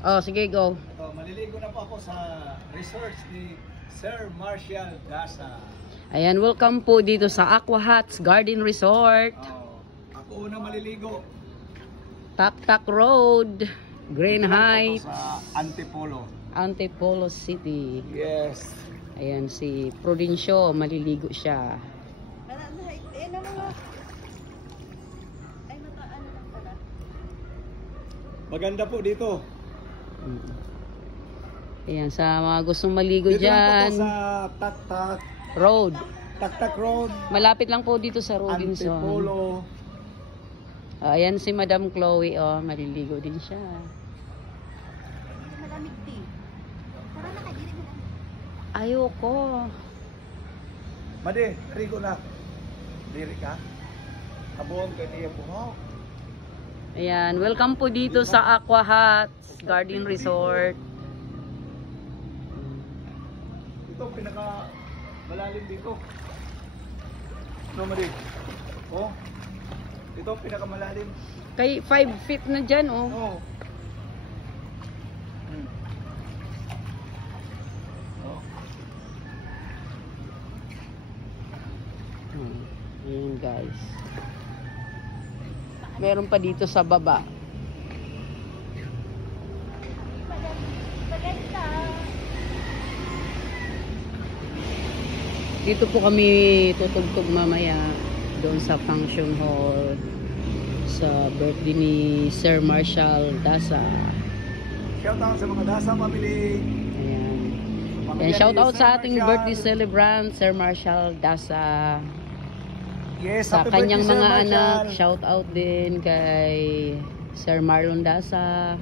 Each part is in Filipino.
Oh, sige, go. Ito, maliligo na po ako sa resort ni Sir Marshall Daza. Ayan, welcome po dito sa Aqua Huts Garden Resort. Ako unang maliligo. Tak Road, Green Heights, Sa Antipolo. Antipolo City. Yes. Ayan, si Prudencio, maliligo siya. Maganda po dito. Ayan, sa mga gustong maligo Dito lang po dyan, to sa Taktak Road. Road. Malapit lang po dito sa Robinson. Antipolo. Ayan si Madam Chloe, oh, maliligo din siya. Malamig din. Para nakadiri mo lang. Ayoko. Madi, rigo na. Diri ka. Abon ka niya po. Ayan, welcome po dito sa Aqua Huts Garden Resort. Ito pinaka malalim dito. No, Madi. Oh. Ito pinaka malalim. Kay 5 feet na dyan, oh. Oh. Oh. Ayan, guys. Meron pa dito sa baba. Maganda. Dito po kami tutugtog mamaya doon sa function hall sa birthday ni Sir Marshall Daza. Shout out sa mga Daza family. Ayan. Pamilya And shout ni out Sir sa ating Marshall. birthday celebrant, Sir Marshall Daza. Yes, Sa happy kanyang birthday, Sir mga Marshall. anak, shout out din kay Sir Marlon Daza,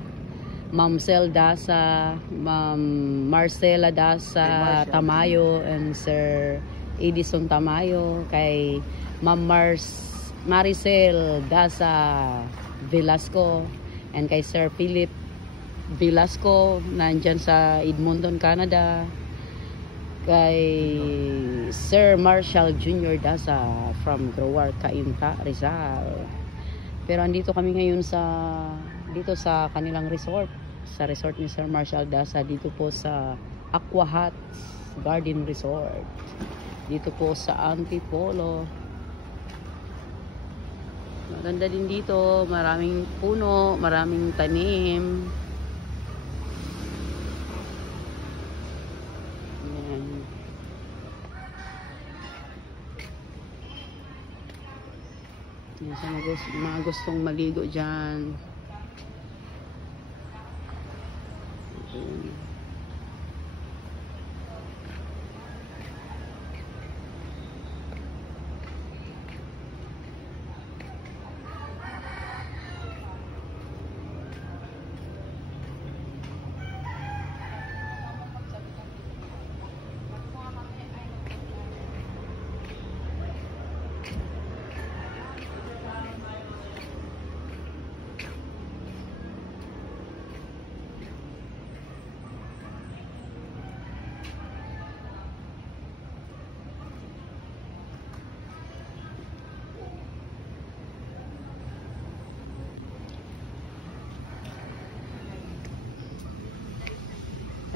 Ma'am Sel Daza, Ma'am Marcela Daza Kay Marshall. Tamayo, and Sir Edison Tamayo, kay Ma'am Maricel Daza Velasco, and kay Sir Philip Velasco, nandyan sa Edmonton, Canada, kay Sir Marshall Jr. Daza from Growar, Cainta, Rizal. Pero andito kami ngayon dito sa kanilang resort, sa resort ni Sir Marshall Daza, dito po sa Aqua Huts Garden Resort, dito po sa Antipolo. Maganda din dito, maraming puno, maraming tanim. Ayan. Yan sa mga gustong maligo dyan. Ayan.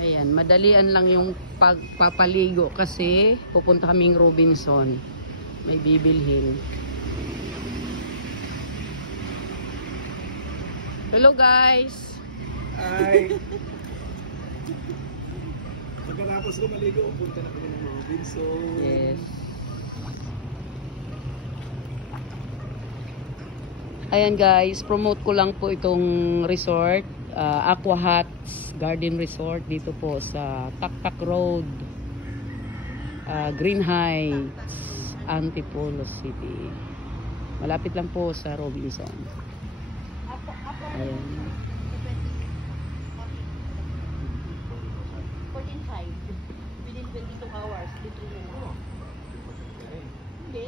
Ayan, madalian lang yung pagpapaligo kasi pupunta kaming Robinson. May bibilhin. Hello guys! Hi. Pagkatapos ko maligo, punta na kami ng Robinson. Yes. Ayan guys, promote ko lang po itong resort, Aqua Huts Garden Resort, dito po sa Tak Road, Green Heights, Antipolo City. Malapit lang po sa Robinson. Ayan. 14.5. Within 22 hours. Hindi.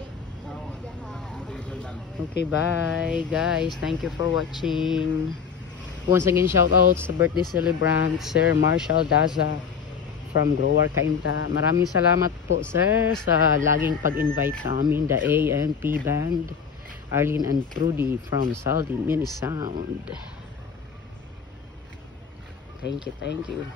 Okay, bye guys. Thank you for watching. Once again, shout out sa birthday celebrant, Sir Marshall Daza from Growar, Cainta. Maraming salamat po, sir, sa laging pag-invite sa amin, the A&P Band, Arlene and Trudy from Saldi Mini Sound. Thank you, thank you.